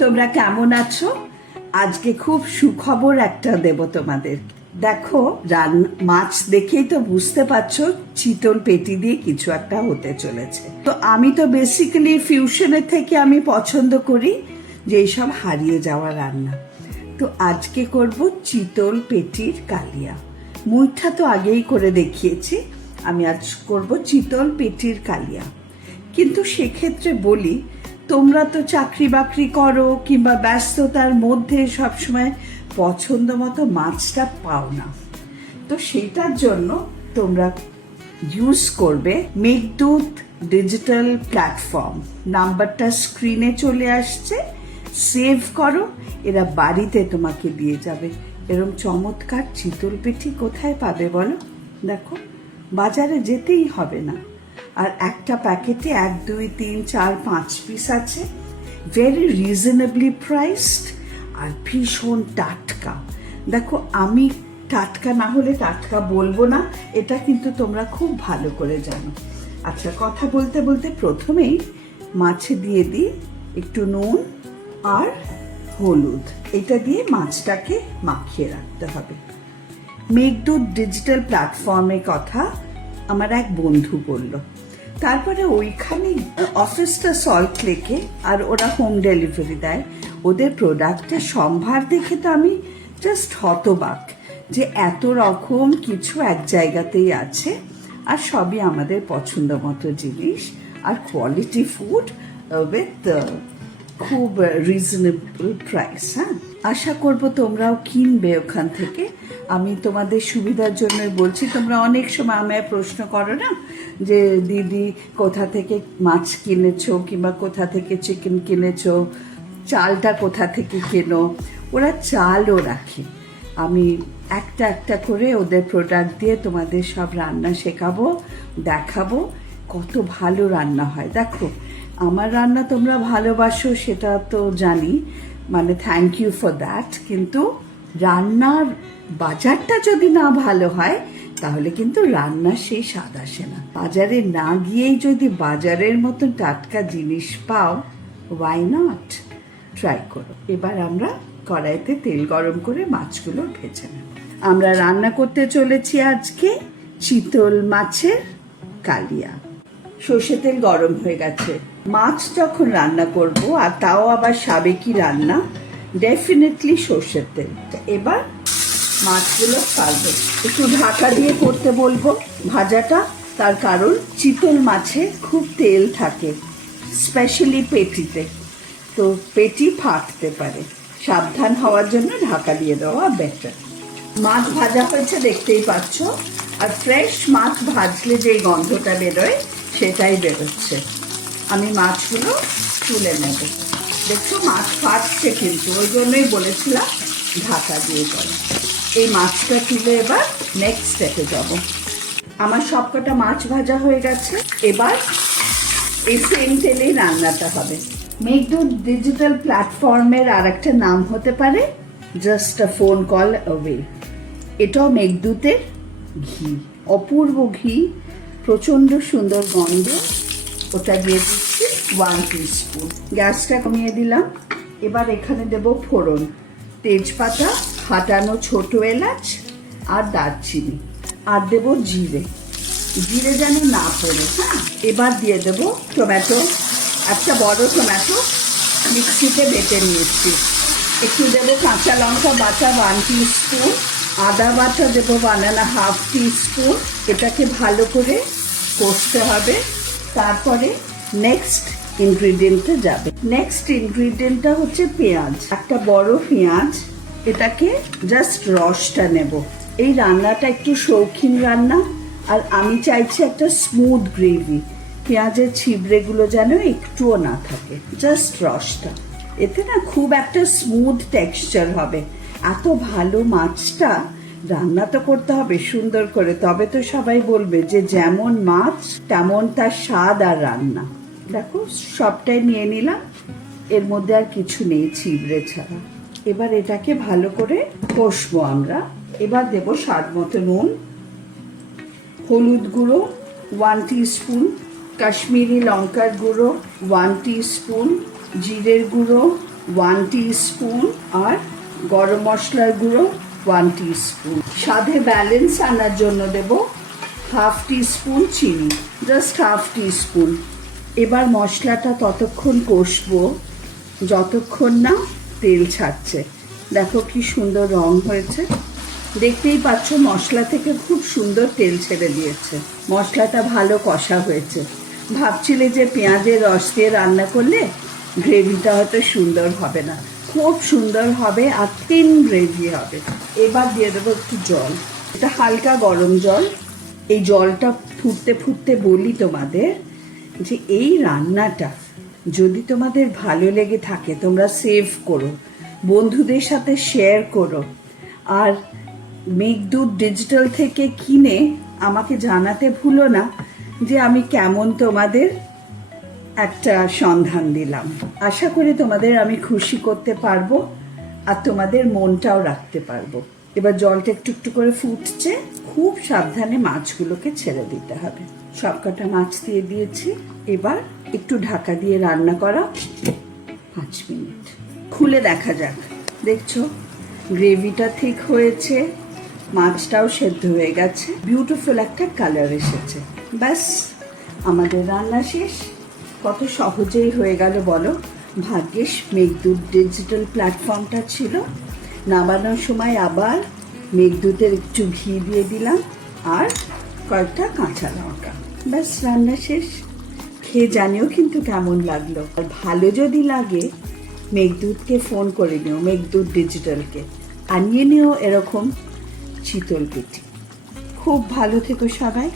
তোমরা কেমন আছো? আজকে খুব সুখবর একটা দেব তোমাদের। দেখো, মাছ দেখেই তো বুঝতে পারছো চিতল পেটি দিয়ে কিছু একটা হতে চলেছে। তো আমি তো বেসিক্যালি ফিউশনের থেকে আমি পছন্দ করি যে এইসব হারিয়ে যাওয়া রান্না। তো আজকে করব চিতল পেটির কালিয়া। মুইঠা তো আগেই করে দেখিয়েছি, আমি আজ করব চিতল পেটির কালিয়া। কিন্তু সেক্ষেত্রে বলি, তোমরা তো চাকরি বাকরি করো কিংবা ব্যস্ততার মধ্যে সবসময় পছন্দ মতো মাছটা পাও না। তো সেটার জন্য তোমরা ইউজ করবে মেঘদূত ডিজিটাল প্ল্যাটফর্ম। নাম্বারটা স্ক্রিনে চলে আসছে, সেভ করো, এরা বাড়িতে তোমাকে দিয়ে যাবে। এরকম চমৎকার চিতল পেটি কোথায় পাবে বলো? দেখো, বাজারে যেতেই হবে না। আর একটা প্যাকেটে 1, 2, 3, 4, 5 পিস আছে, ভেরি রিজনেবলি প্রাইসড আর ভীষণ টাটকা। দেখো, আমি টাটকা না হলে টাটকা বলবো না, এটা কিন্তু তোমরা খুব ভালো করে জানো। আচ্ছা, কথা বলতে বলতে প্রথমেই মাছে দিয়ে দিই একটু নুন আর হলুদ। এটা দিয়ে মাছটাকে মাখিয়ে রাখতে হবে। মেঘদূত ডিজিটাল প্ল্যাটফর্মের কথা আমার এক বন্ধু বলল। তারপরে ওইখানে অফিসটা সল্ট লেকে, আর ওরা হোম ডেলিভারি দেয়। ওদের প্রোডাক্টের সম্ভার দেখে তো আমি জাস্ট হতবাক যে এত রকম কিছু এক জায়গাতেই আছে, আর সবই আমাদের পছন্দ মতো জিনিস, আর কোয়ালিটি ফুড উইথ খুব রিজনেবল প্রাইস। হ্যাঁ, আশা করব তোমরাও কিনবে ওখান থেকে। আমি তোমাদের সুবিধার জন্য বলছি। তোমরা অনেক সময় আমায় প্রশ্ন করো না যে দিদি কোথা থেকে মাছ কিনেছো কিংবা কোথা থেকে চিকেন কিনেছো, চালটা কোথা থেকে কেনো। ওরা চালও রাখে। আমি একটা একটা করে ওদের প্রোডাক্ট দিয়ে তোমাদের সব রান্না শেখাবো, দেখাবো কত ভালো রান্না হয়। দেখো, আমার রান্না তোমরা ভালোবাসো সেটা তো জানি, মানে থ্যাংক ইউ ফর দ্যাট। কিন্তু রান্নার বাজারটা যদি না ভালো হয় তাহলে কিন্তু রান্না সেই স্বাদ আসে না। বাজারে না গিয়েই যদি বাজারের মতন টাটকা জিনিস পাও, ওয়াই নট? ট্রাই করো। এবার আমরা কড়াইতে তেল গরম করে মাছগুলো ভেজে নেব। আমরা রান্না করতে চলেছি আজকে চিতল মাছের কালিয়া। সর্ষে তেল গরম হয়ে গেছে। মাছ যখন রান্না করব, আর তাও আবার সাবেকি রান্না, ডেফিনেটলি সর্ষের তেল। এবার মাছগুলো ছাড়বো। একটু ঢাকা দিয়ে করতে বলবো ভাজাটা, তার কারণ চিতল মাছে খুব তেল থাকে, স্পেশালি পেটিতে। তো পেটি ফাটতে পারে, সাবধান হওয়ার জন্য ঢাকা দিয়ে দেওয়া বেটার। মাছ ভাজা হয়েছে দেখতেই পাচ্ছ, আর ফ্রেশ মাছ ভাজলে যে গন্ধটা বেরোয় সেটাই বেরোচ্ছে। আমি মাছগুলো তুলে নেব। দেখছো, মাছ ফাটছে, কিন্তু ওই জন্যই বলেছিলাম ঢাকা দিয়ে করো। এই মাছটা তুলে এবার নেক্সট স্টেপে যাব। আমার সবকটা মাছ ভাজা হয়ে গেছে। এবার এই সেম তেলেই রান্নাটা হবে। মেঘদূত ডিজিটাল প্ল্যাটফর্মের আর একটা নাম হতে পারে জাস্ট আ ফোন কল অ্যাওয়ে। এটাও মেঘদূতের ঘি, অপূর্ব ঘি, প্রচণ্ড সুন্দর গন্ধ। ওটা দিয়ে দিচ্ছি 1 টিস্পুন। গ্যাসটা কমিয়ে দিলাম। এবার এখানে দেব ফোড়ন, তেজপাতা, ফাটানো ছোট এলাচ আর দারচিনি, আর দেব জিরে। জিরে যেন না পড়ে। হ্যাঁ, এবার দিয়ে দেব টমেটো, একটা বড় টমেটো মিক্সিতে বেটে নিয়েছি। একটু দেবো কাঁচা লঙ্কা বাটা 1 টিস্পুন, আদা বাটা দেবো 1.5 টিস্পুন। এটাকে ভালো করে কষতে হবে। তারপরে নেক্সট ইনগ্রিডিয়েন্টে যাবে। নেক্সট ইনগ্রিডিয়েন্টটা হচ্ছে পেঁয়াজ, একটা বড় পেঁয়াজ। এটাকে জাস্ট রসটা নেব। এই রান্নাটা একটু শৌখিন রান্না, আর আমি চাইছি একটা স্মুথ গ্রেভি। পেঁয়াজের ছিবড়েগুলো যেন একটুও না থাকে, জাস্ট রসটা। এতে না খুব একটা স্মুথ টেক্সচার হবে। এত ভালো মাছটা রান্না তো করতে হবে সুন্দর করে, তবে তো সবাই বলবে যে যেমন মাছ তেমন তার স্বাদ আর রান্না। দেখো, সবটাই নিয়ে নিলাম, এর মধ্যে আর কিছু নেই ছিবড়ে ছাড়া। এবার এটাকে ভালো করে কষবো আমরা। এবার দেবো স্বাদ মতো নুন, হলুদ গুঁড়ো 1 টিস্পুন, কাশ্মীরি লঙ্কার গুঁড়ো 1 টিস্পুন, জিরের গুঁড়ো 1 টিস্পুন, আর গরম মশলার গুঁড়ো 1 টিস্পুন। স্বাদে ব্যালেন্স আনার জন্য দেব হাফ টিস্পুন চিনি, জাস্ট হাফ টিস্পুন। এবার মশলাটা ততক্ষণ কষবো যতক্ষণ না তেল ছাড়ছে। দেখো কি সুন্দর রং হয়েছে, দেখতেই পাচ্ছ মশলা থেকে খুব সুন্দর তেল ছেড়ে দিয়েছে। মশলাটা ভালো কষা হয়েছে। ভাবছিলে যে পেঁয়াজের রস দিয়ে রান্না করলে গ্রেভিটা হয়তো সুন্দর হবে না, খুব সুন্দর হবে আর থিন গ্রেভি হবে। এবার দিয়ে দেবো একটু জল, এটা হালকা গরম জল। এই জলটা ফুটতে ফুটতে বলি তোমাদের যে এই রান্নাটা যদি তোমাদের ভালো লেগে থাকে তোমরা সেভ করো, বন্ধুদের সাথে শেয়ার করো, আর মেঘদূত ডিজিটাল থেকে কিনে আমাকে জানাতে ভুলো না যে আমি কেমন তোমাদের একটা সন্ধান দিলাম। আশা করি তোমাদের আমি খুশি করতে পারবো আর তোমাদের মনটাও রাখতে পারবো। এবার জলটা একটু একটু করে ফুটছে, খুব সাবধানে মাছগুলোকে ছেড়ে দিতে হবে। সবকটা মাছ দিয়ে দিয়েছি। এবার একটু ঢাকা দিয়ে রান্না করা 5 মিনিট, খুলে দেখা যাক। দেখছো গ্রেভিটা ঠিক হয়েছে, মাছটাও সেদ্ধ হয়ে গেছে, বিউটিফুল একটা কালার এসেছে। ব্যাস আমাদের রান্না শেষ। কত সহজেই হয়ে গেল বলো। ভাগ্যিস মেঘদূত ডিজিটাল প্ল্যাটফর্মটা ছিল। নামানোর সময় আবার মেঘদূতের একটু ঘি দিয়ে দিলাম আর কয়েকটা কাঁচা লঙ্কা। ব্যাস রান্না শেষ। খেয়ে জানিও কিন্তু কেমন লাগলো। আর ভালো যদি লাগে মেঘদূতকে ফোন করে নিও, মেঘদূত ডিজিটালকে আনিয়ে নিও এরকম চিতল পেটি। খুব ভালো থেকো সবাই।